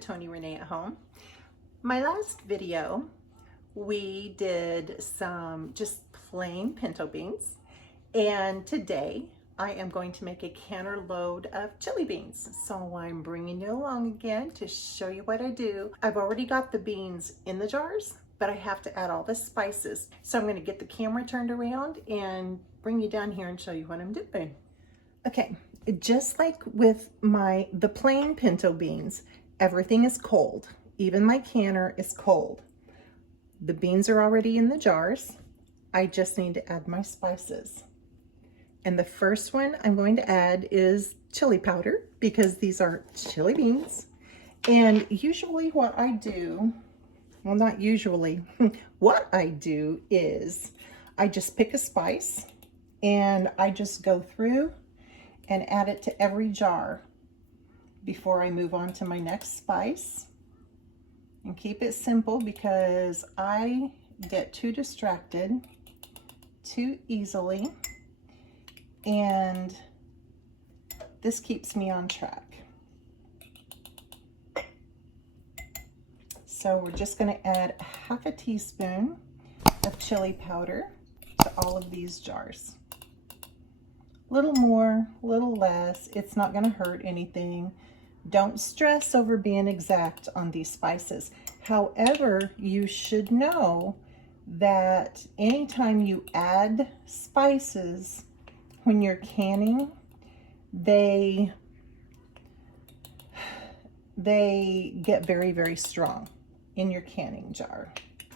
Tony Renee at Home. My last video, we did some just plain pinto beans, and today I am going to make a canner load of chili beans. So I'm bringing you along again to show you what I do. I've already got the beans in the jars, but I have to add all the spices. So I'm going to get the camera turned around and bring you down here and show you what I'm doing. Okay, just like with the plain pinto beans, everything is cold. Even my canner is cold. The beans are already in the jars. I just need to add my spices. And the first one I'm going to add is chili powder, because these are chili beans. And usually what I do, well, not usually, what I do is I just pick a spice and I just go through and add it to every jar before I move on to my next spice. And keep it simple, because I get too distracted too easily, and this keeps me on track. So we're just going to add half a teaspoon of chili powder to all of these jars. Little more, little less, it's not going to hurt anything. Don't stress over being exact on these spices. However, you should know that anytime you add spices when you're canning, they get very, very strong in your canning jar.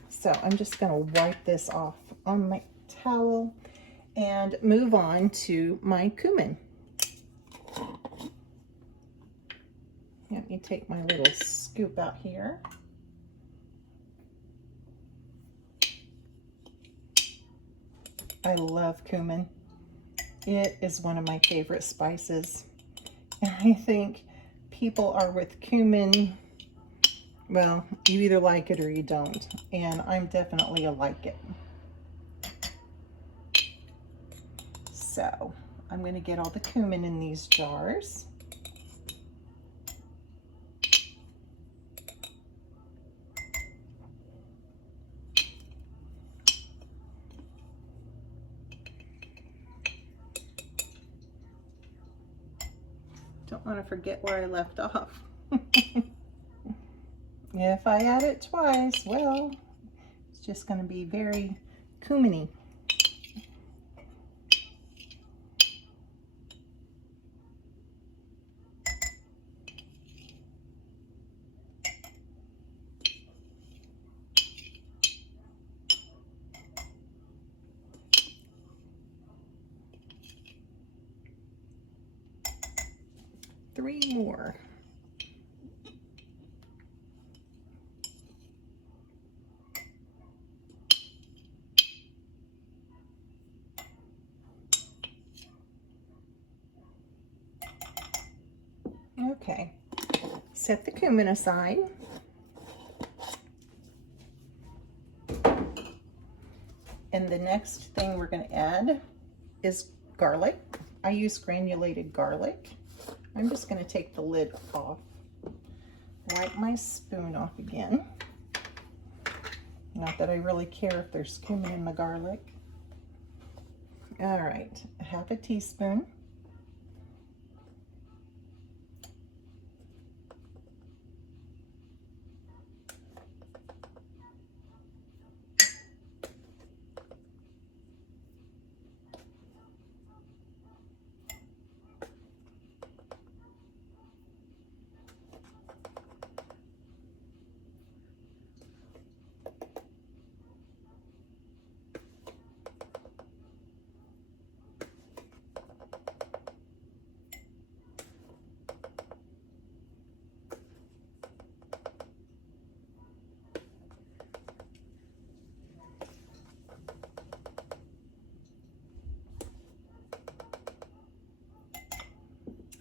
So I'm just going to wipe this off on my towel and move on to my cumin. Let me take my little scoop out here. I love cumin. It is one of my favorite spices. And I think people are with cumin, well, you either like it or you don't. And I'm definitely a like it. So I'm going to get all the cumin in these jars. Don't want to forget where I left off. If I add it twice, well, it's just going to be very cumin-y. Three more. Okay, set the cumin aside. And the next thing we're going to add is garlic. I use granulated garlic. I'm just going to take the lid off, wipe my spoon off again. Not that I really care if there's cumin in my garlic. All right, half a teaspoon.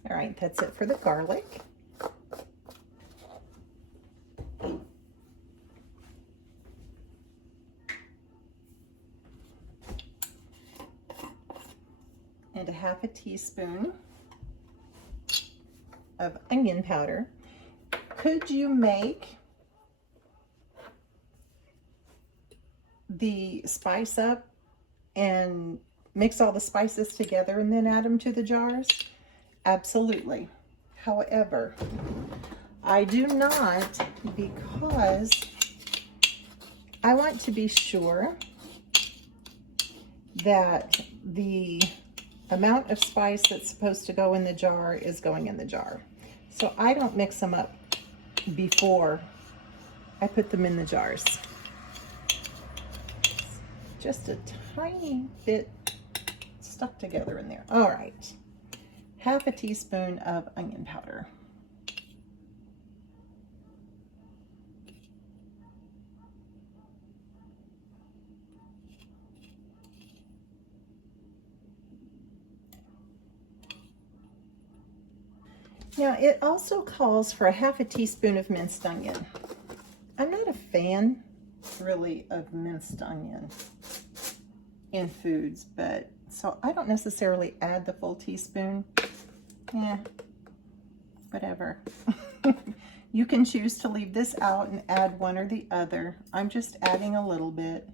All right, that's it for the garlic. And a half a teaspoon of onion powder. could you make the spice up and mix all the spices together and then add them to the jars? Absolutely. However, I do not, because I want to be sure that the amount of spice that's supposed to go in the jar is going in the jar. So I don't mix them up before I put them in the jars. Just a tiny bit stuck together in there. All right, half a teaspoon of onion powder. Now, it also calls for a half a teaspoon of minced onion. I'm not a fan, really, of minced onion in foods, but so I don't necessarily add the full teaspoon. Yeah, whatever. You can choose to leave this out and add one or the other. I'm just adding a little bit.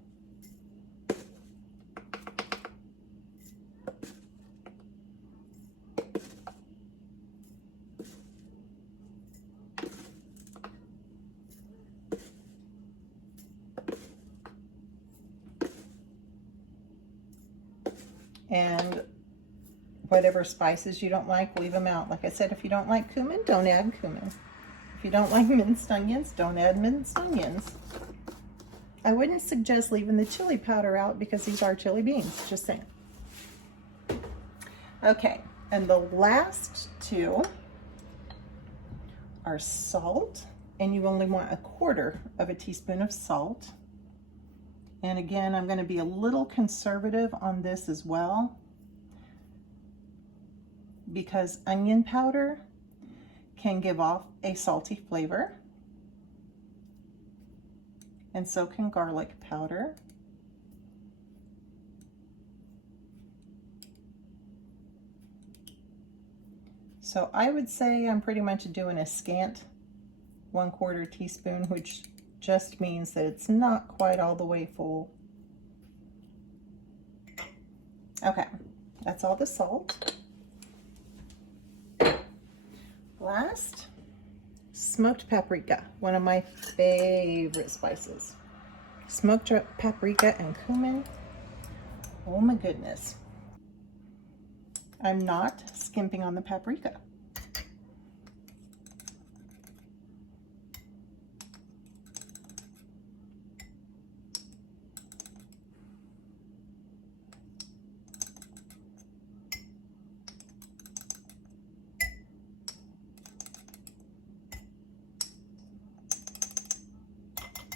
And whatever spices you don't like, leave them out. Like I said, if you don't like cumin, don't add cumin. If you don't like minced onions, don't add minced onions. I wouldn't suggest leaving the chili powder out because these are chili beans, just saying. Okay, and the last two are salt, and you only want 1/4 of a teaspoon of salt. And again, I'm going to be a little conservative on this as well, because onion powder can give off a salty flavor, and so can garlic powder. So I would say I'm pretty much doing a scant 1/4 teaspoon, which just means that it's not quite all the way full. Okay, that's all the salt. Last, smoked paprika, one of my favorite spices. Smoked paprika and cumin. Oh my goodness. I'm not skimping on the paprika.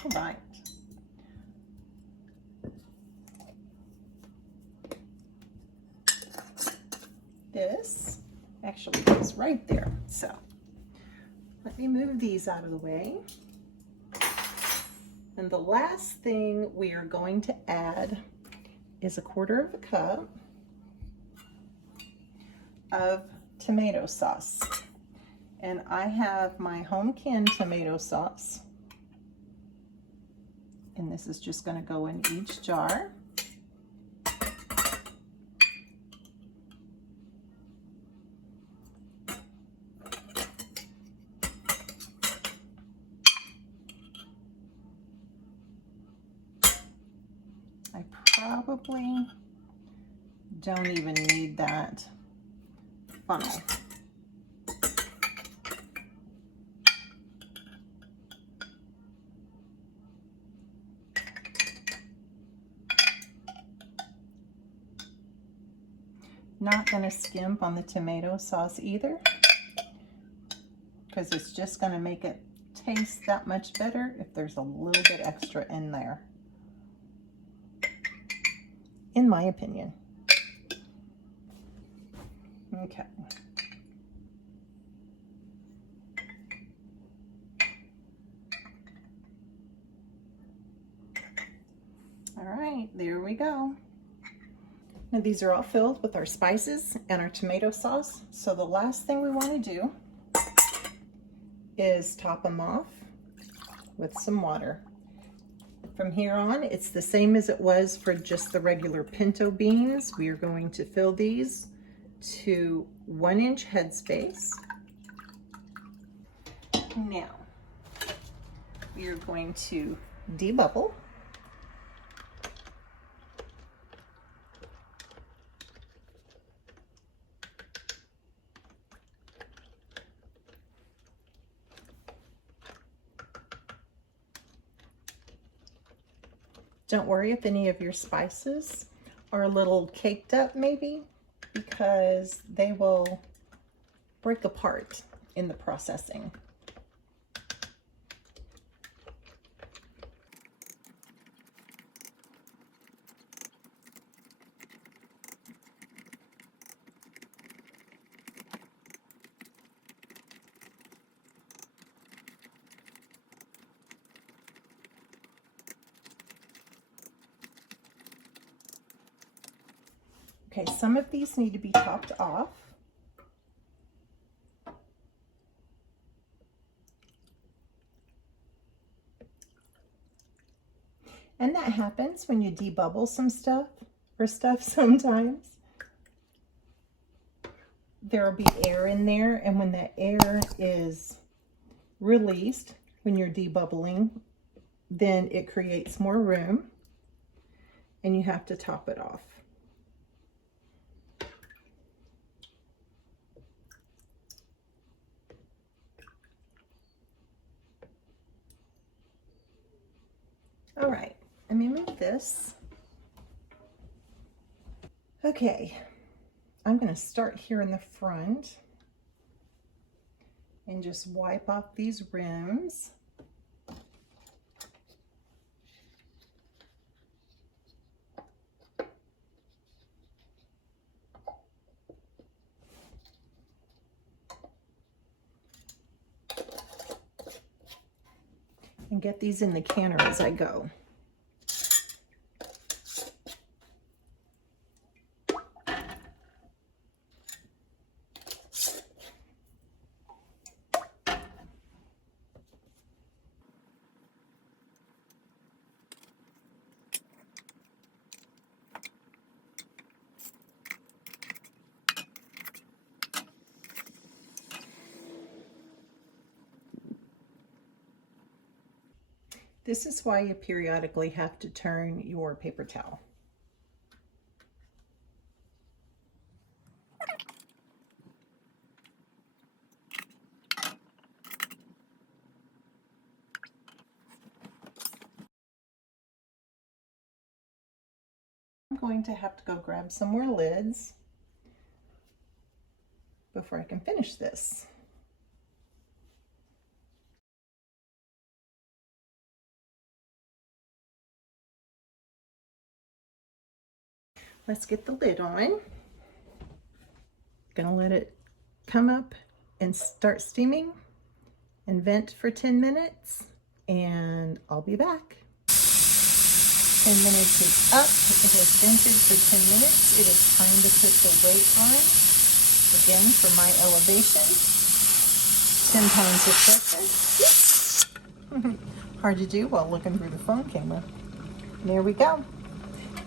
All right. This actually goes right there. So let me move these out of the way. And the last thing we are going to add is 1/4 cup of tomato sauce. And I have my home canned tomato sauce. And this is just going to go in each jar. I probably don't even need that funnel. Not going to skimp on the tomato sauce either, because it's just going to make it taste that much better if there's a little bit extra in there, in my opinion. Okay. All right, there we go. Now these are all filled with our spices and our tomato sauce. So the last thing we want to do is top them off with some water. From here on, it's the same as it was for just the regular pinto beans. We are going to fill these to 1-inch headspace. Now, we are going to debubble. Don't worry if any of your spices are a little caked up maybe, because they will break apart in the processing. Okay, some of these need to be topped off. And that happens when you debubble some stuff sometimes. There will be air in there, and when that air is released, when you're debubbling, then it creates more room, and you have to top it off. All right, let me move this. Okay, I'm going to start here in the front and just wipe off these rims. And get these in the canner as I go. This is why you periodically have to turn your paper towel. I'm going to have to go grab some more lids before I can finish this. Let's get the lid on. Gonna let it come up and start steaming and vent for 10 minutes, and I'll be back. 10 minutes is up. It has vented for 10 minutes. It is time to put the weight on. Again, for my elevation, 10 pounds of pressure. Hard to do while looking through the phone camera. There we go.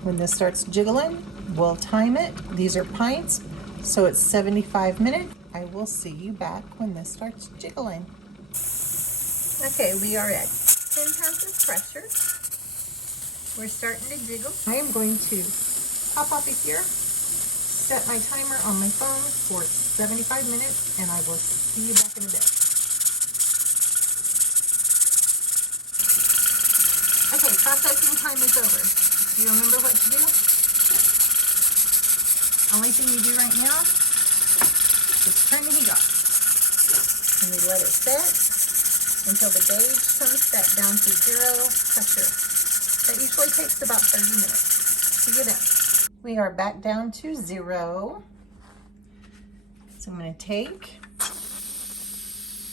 When this starts jiggling, we'll time it. These are pints, so it's 75 minutes. I will see you back when this starts jiggling. Okay, we are at 10 pounds of pressure. We're starting to jiggle. I am going to hop off of here, set my timer on my phone for 75 minutes, and I will see you back in a bit. Okay, processing time is over. Do you remember what to do? Only thing you do right now is turn the heat off. And we let it set until the gauge comes back down to 0 pressure. That usually takes about 30 minutes. See you then. We are back down to 0. So I'm going to take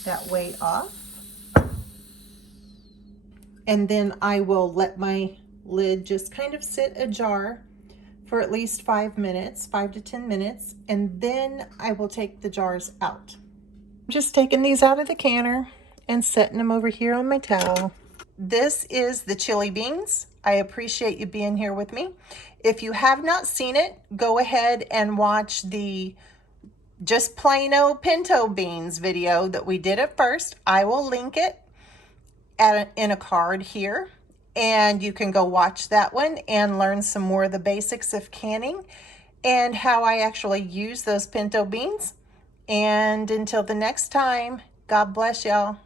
that weight off. And then I will let my lid just kind of sit ajar for at least 5 minutes, 5 to 10 minutes, and then I will take the jars out. I'm just taking these out of the canner. and setting them over here on my towel. This is the chili beans. I appreciate you being here with me. If you have not seen it, go ahead and watch the just plain old pinto beans video that we did at first. I will link it in a card here, and you can go watch that one and learn some more of the basics of canning and how I actually use those pinto beans. And until the next time, God bless y'all.